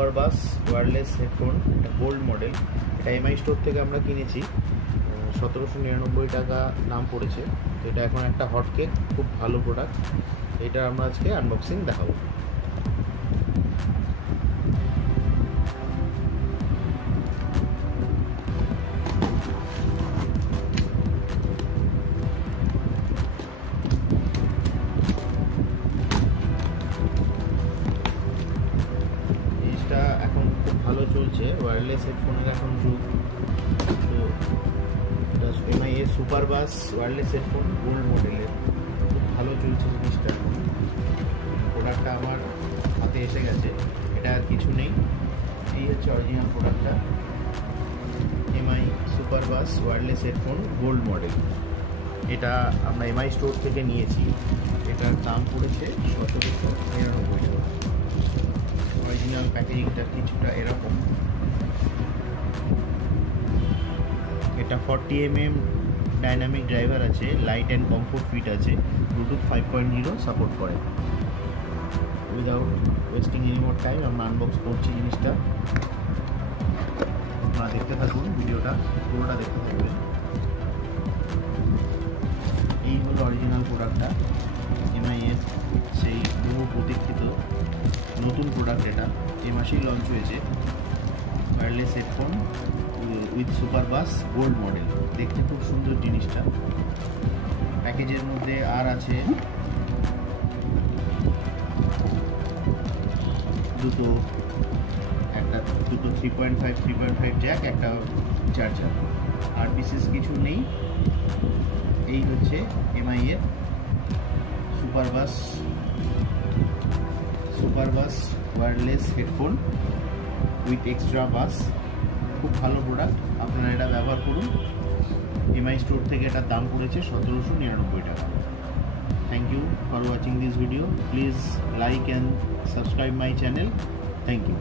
Super bass wireless headphone, এটা gold model. এটা MI store থেকে আমরা কিনেছি, 1799 টাকা দাম পড়েছে। তো এটা এখন একটা হট কেক, খুব ভালো প্রোডাক্ট। এটা আমরা আজকে আনবক্সিং দেখাবো। জিনিসটা এখন খুব ভালো চলছে, ওয়্যারলেস হেডফোনের এখন যুগ। তো এমআই এর super bass wireless headphone gold মডেলের, খুব ভালো চলছে জিনিসটা। প্রোডাক্টটা আমার হাতে এসে গেছে, এটা আর কিছু নেই। এই হচ্ছে অরিজিনাল প্রোডাক্টটা, MI super bass wireless headphone gold model. এটা আমরা এমআই স্টোর থেকে নিয়েছি। এটার দাম পড়েছে 1799 টাকা। অরিজিনাল প্যাকেজিংটা কিছুটা এরকম। এটা 40mm ডাইনামিক ড্রাইভার আছে, লাইট অ্যান্ড কমফোর্ট ফিট আছে, ব্লুটুথ 5.0 সাপোর্ট করে। Without wasting any more time আমরা আনবক্স করছি জিনিসটা। আপনারা দেখতে থাকুন, ভিডিওটা পুরোটা দেখতে থাকবেন। এই হলো অরিজিনাল প্রোডাক্টটা, এমআই এর সেই বহু প্রতীক্ষিত নতুন প্রোডাক্ট। এটা এই মাসেই লঞ্চ হয়েছে, wireless headphone with super bus gold model. দেখতে খুব সুন্দর জিনিসটা। প্যাকেজের মধ্যে আর আছে দুটো 3.5 জ্যাক, একটা চার্জার, আর বিশেষ কিছু নেই। এই হচ্ছে এমআই এর super bass wireless headphone with extra bass. খুব ভালো প্রোডাক্ট, আপনারা এটা ব্যবহার করুন। এমআই স্টোর থেকে এটার দাম পড়েছে 1799 টাকা। Thank you for watching this video. Please like and subscribe my channel. Thank you.